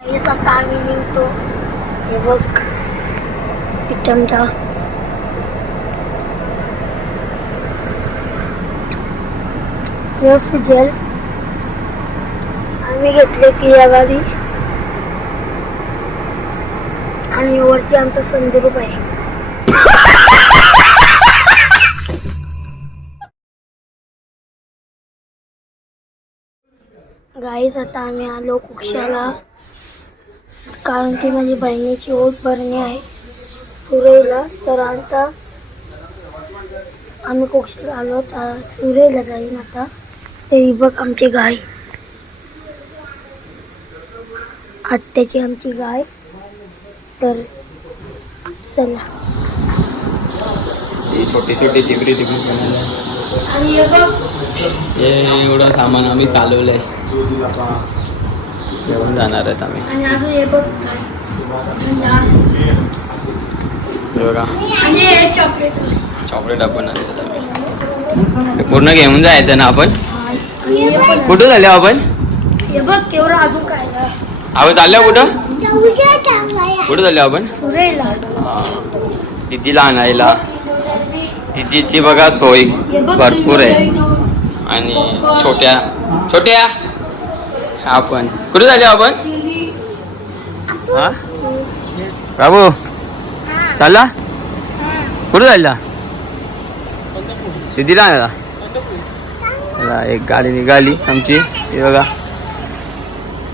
आता आम्ही निघतो. हे बघ पिठमटा सुजेल आम्ही घेतले पिया गाडी आणि वरती आमचा संदर्भ आहे. गाईस आता आम्ही आलो कुक्षाला कारण की माझी बहिणीची ओट भरणी आहे सुरेला. तर आता आम्ही कुक्षाला आलो सुरेला जाईन आता. तरी बघ आमची गाय आत्याची आमची गाय. तर चला छोटी छोटी चिबरी आणि हे बघ हे एवढं सामान आम्ही चालवलंय घेऊन जाणार आहेत आम्ही. आणि अजून हे बघ बघा चॉकलेट चॉकलेट आपण आणतात आम्ही. पूर्ण घेऊन जायचं ना आपण. कुठं झाले आपण? हे बघ केवढं अजून काय आपण चाललो कुठं कुठं चाललो आपण? सुरेला दिदीला आणायला. दिदीची बघा सोय भरपूर आहे आणि छोट्या छोट्या आपण कुठे झाले आपण? हा बाबू चालला कुठे जायला? दिदीला आणायला. एक गाडी निघाली आमची. हे बघा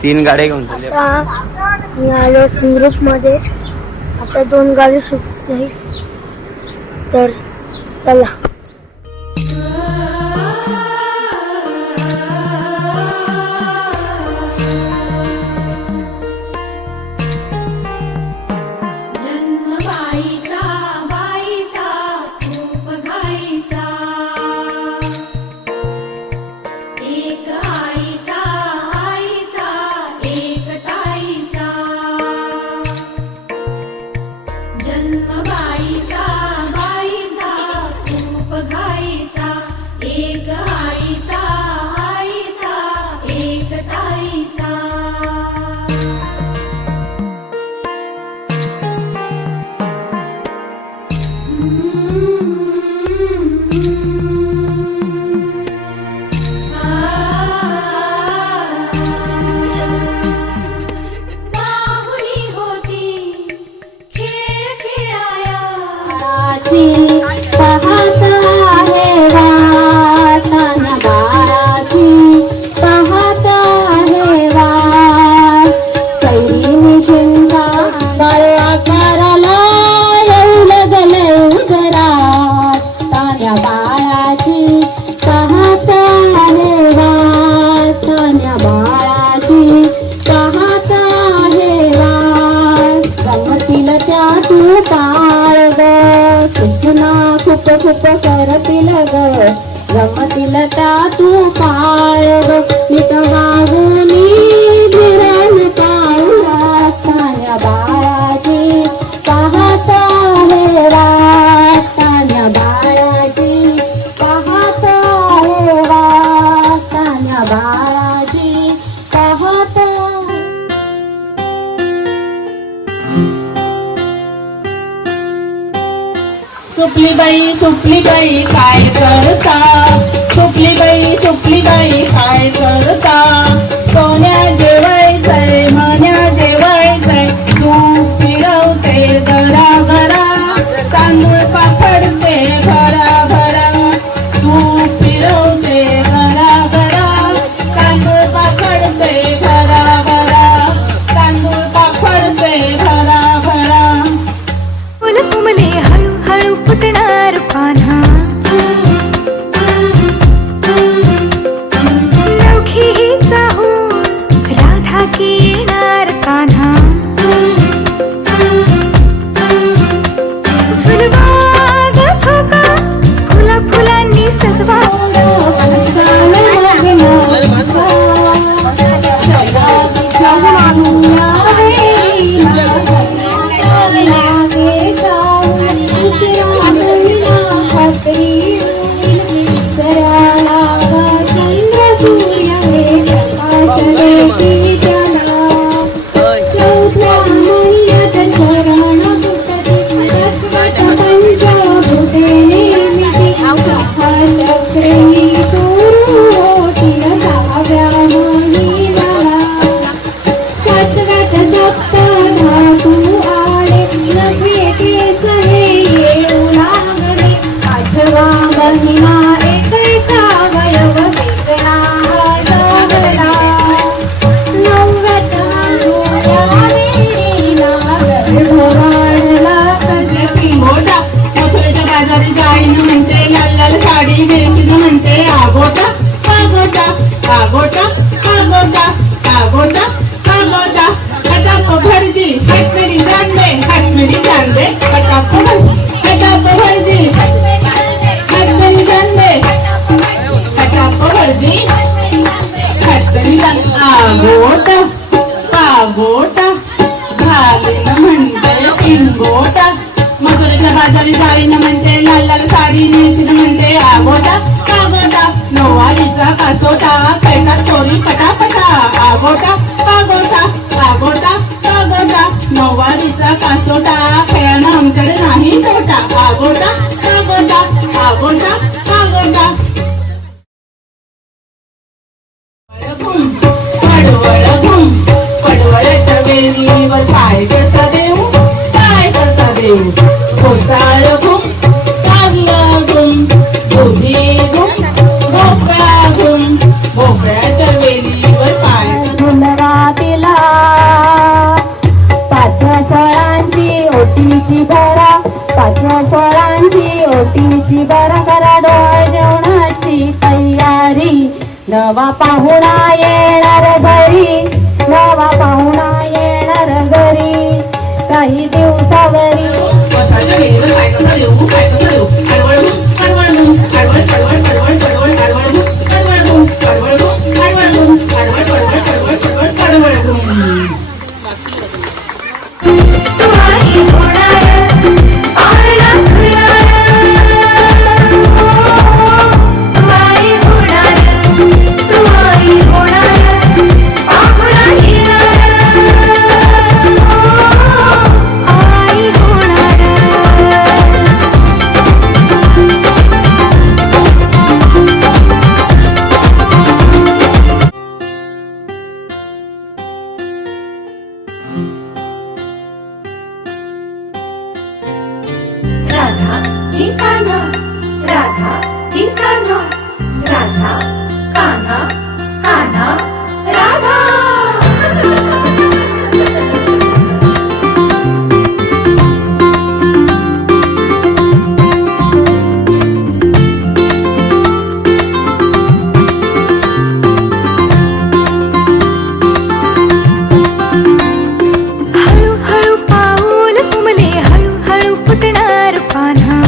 3 गाड्या घेऊन चालले. मी आलो संग्रुप मध्ये. आता 2 गाडी सुटली. तर चला खूप करतील ग रमतील त्या तू पाळ ग नित वागुनी धीरण पाळूया तान्या बाळाची पाहत आहे वाट तान्या बाळाची पाहत आहे वाट तान्या बाळाची पाहत. सुपली बाई काय करता? सुपली बाई काय करता? सोन्या जेवायचंय मन्या जेवायचंय तूप फिरवते घरा घरा तांदूळ पाखडते घरा घरा तूप फिरवते घरा घरा तांदूळ पाखडते घरा घरा तांदूळ पाखडते घरा घरा. फुल तुमले हळू हळू फुटणार पान्हा नवखी ही चाहू राधा की येणार आगोटा मजुरीच्या बाजारी जाईन म्हणते लाल लाल साडी नेशीन म्हणते आगोटा आगोटा नऊवारीचा कासोटा खेळतात चोरी पटापटा आगोटा आगोटा आगोटा आगोटा नऊवारीचा कासोटा खेळणं आमच्याकडे नाही तोटा आगोटा आगोटा आगोटा आगोटा पडवळ्याच्या वेलीवर पाय कसा देऊ पाय कसा देऊ कोसाळ घुम कारलं घुम दुधी घुम भोपळा घुम भोपळ्याच्या वेलीवर पाय गुणरातीला पाच फळांची ओटीची भरा पाच फळांची ओटीची भरा करा डोळ जेवणाची तयारी नवा पाहुणा येणार घरी नवा पाहुणा येणार घरी काही दिवसावरी कोसाळच्या वेलीवर पाय कसा देऊ पाय कसा देऊ कडवळ घुम कडवळ घुम कडवळ कडवळ कडवळ कडवळ कडवळ घुम कडवळ घुम कडवळ घुम कडवळ घुम कडवळ कडवळ कडवळ कडवळ कडवळ घुम तू आई होणार पाळणा झुलणार तू आई होणार तू आई होणार पाहुणा येणार आई होणार राधा की कान्हा राधा की कान्हा राधा कान्हा कान्हा राधा हळू हळू पाऊल तुमले हळू हळू फुटणार पान्हा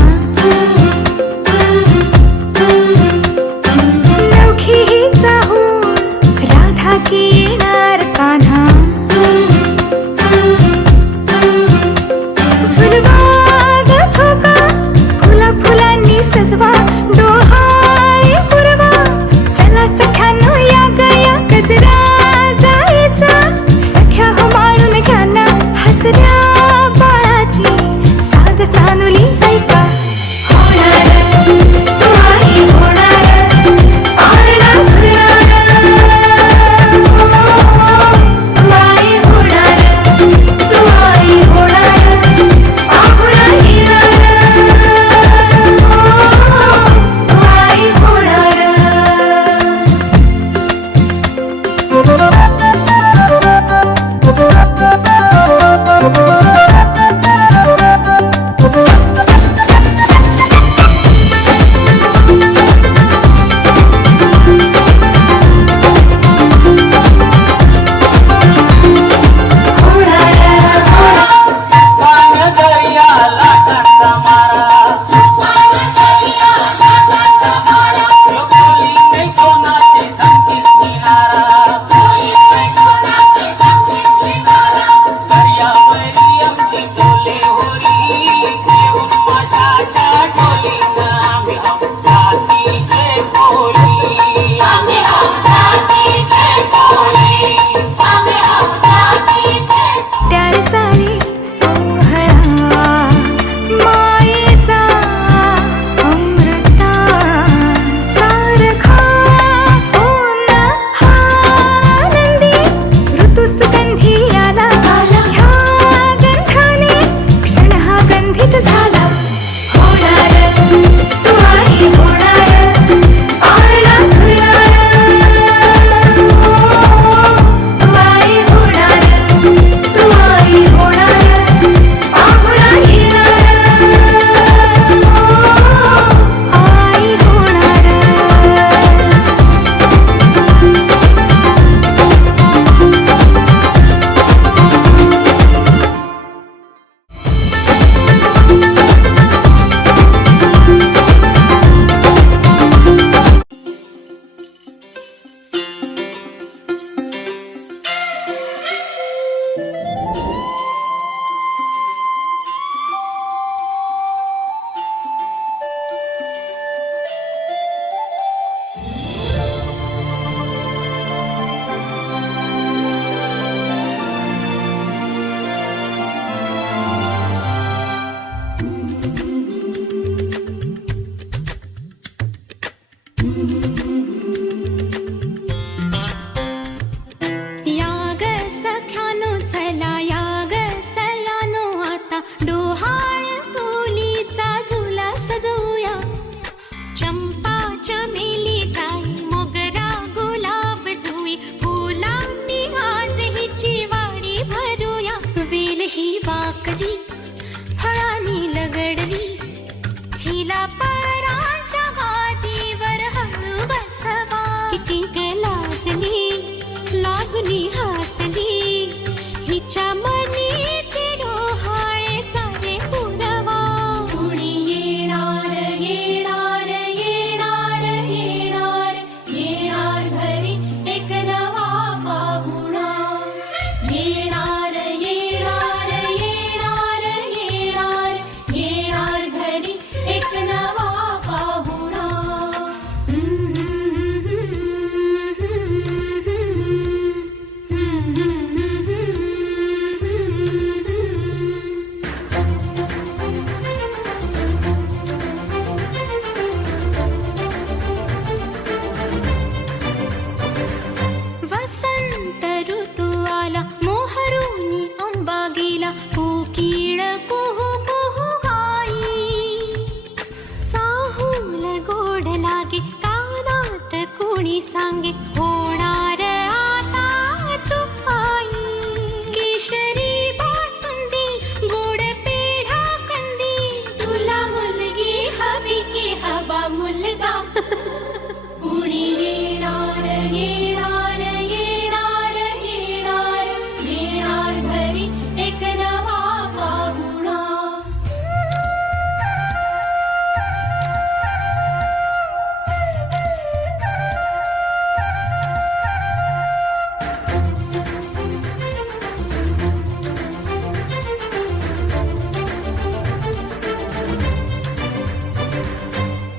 कुणी येणार येणार येणार येणार येणार घरी एक नवा पाहुणा.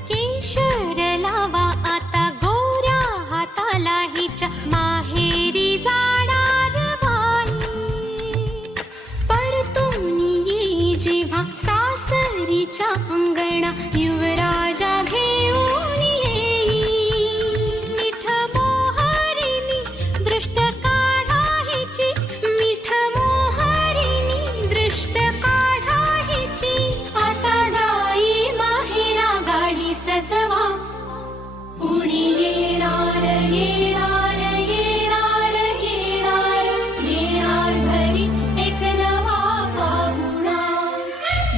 केशर लावा आता गोऱ्या हाताला हिच्या माहेरी जाणार बाई. परतून ये जेव्हा सासरीच्या अंगणा युवराजा घेऊन येई. मिठ मोहरीनी दृष्ट काढा हिची, मिठ मोहरीनी दृष्ट काढा हिची. आता जाई माहेरा गाडी सजवा. कुणी येणार येणार येणार येणार येणार घरी एक नवा पाहुणा.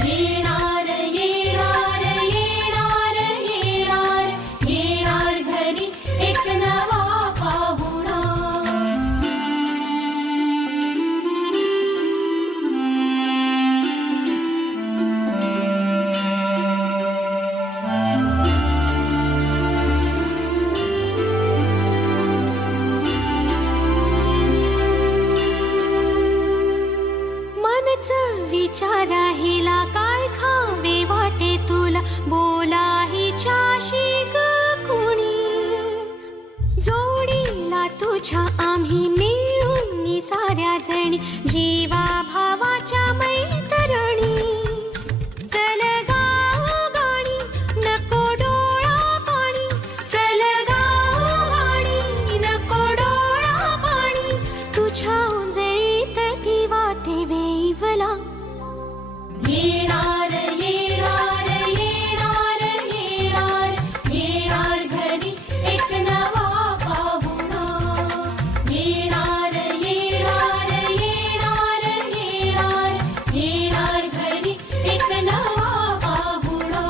येणार येणार येणार येणार येणार घरी एक नवा पाहुणा. मनच विचारा हिला काय खावे वाटे तुला, बोला हिच्याशी ग कुणी. जोडीला तुझ्या आम्ही मिळून साऱ्या जणी, जीवा भावाच्या मैत्रिणी. चल गाव गाणी नको डोळा पाणी, चल गाव गाणी नको डोळा पाणी. तुझ्या उंजळीत ती वाटे वेवला. येणार येणार येणार येणार येणार घरी एक नवा पाहुणा. येणार येणार येणार येणार येणार घरी एक नवा पाहुणा.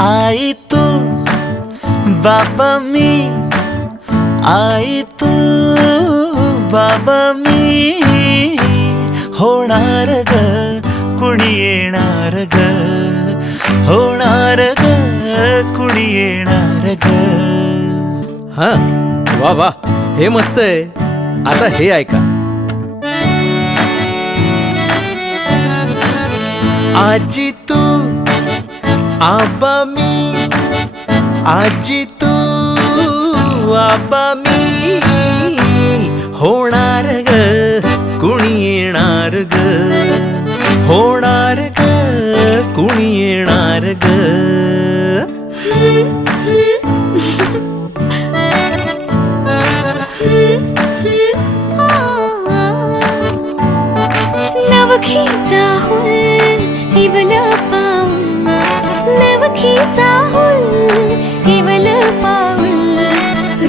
आई तू बाबा मी, आई तू बाबा मी, होणार ग कुणी येणार ग, होणार ग कुणी येणार ग. हा वा वा, हे मस्त आहे. आता हे ऐका. आजी तू आबा मी, आजी तू आबा मी, होणार ग कुणी येणार ग, होणार ग कुणी येणार ग. नवखीचा हुल इवल पाऊल, नवखीचा हुल इवल पाऊल,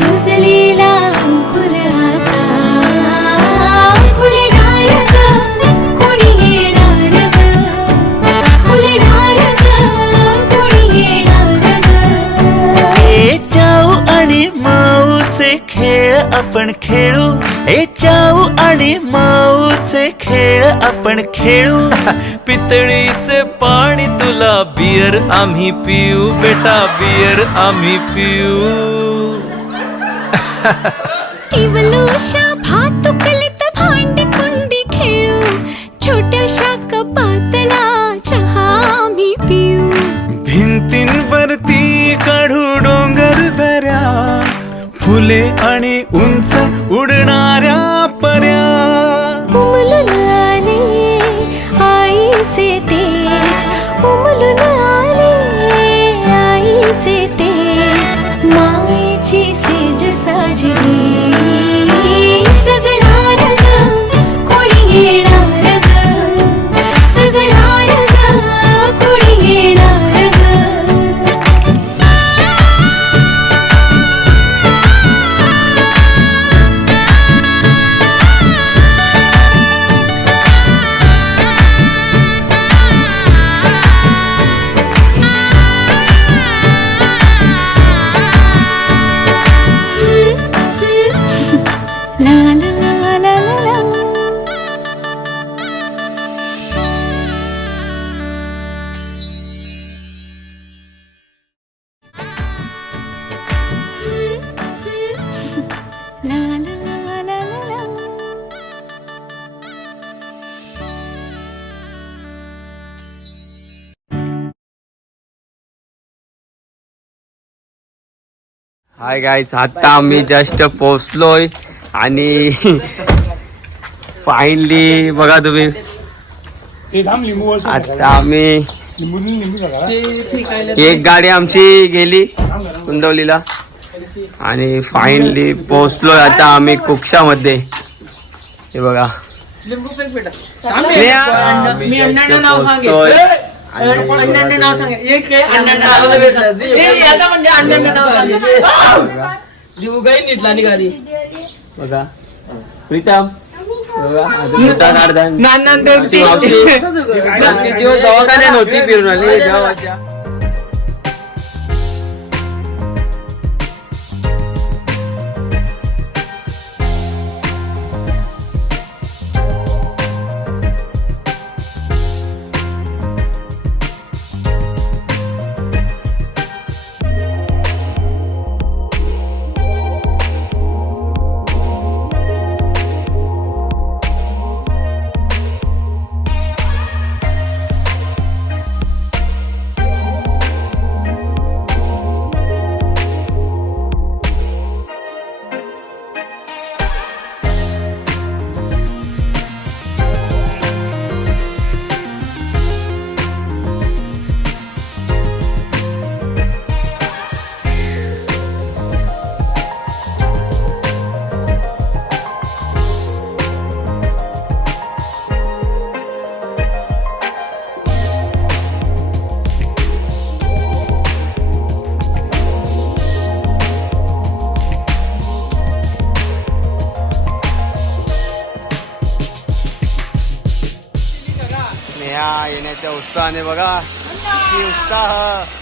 रुजलेला अंकुर आता फुलणार ग कोणी येणार ग, फुलणार ग कोणी येणार ग. ए चाऊ आणि माऊचे खेळ आपण खेळू, ए चाऊ आणि माऊचे खेळ आपण खेळू. पितळीचे पाणी तुला, बियर आम्ही पिऊ बेटा, बियर आम्ही पिऊ. इवलूशा भातुकलीत भांडी कुंडी खेळू, छोट्याशा कपातला चहा आम्ही पिऊ. भिंतींवरती काढू डोंगर दऱ्या, फुले आणि उंच उडणाऱ्या पर्या. उमलून आले आईचे तेज, उमलून आले आईचे तेज, मायेची सेज साजली सजणार ग कोणी येणार ग, सजणार ग कोणी येणार ग. La la la la la. La la la la la. Hi guys, आता आम्ही जस्ट पोहोचलोय आणि फायनली बघा तुम्ही, आता आम्ही एक गाडी आमची गेली कुंदवलीला आणि फायनली पोहोचलोय आता आम्ही कुक्षामध्ये. हे बघा पोहोचतोय. बघा प्रीतम, दवाखान्यात नव्हती फिरून आली जेव्हा. येण्याच्या उत्साहाने बघा किती उत्साह.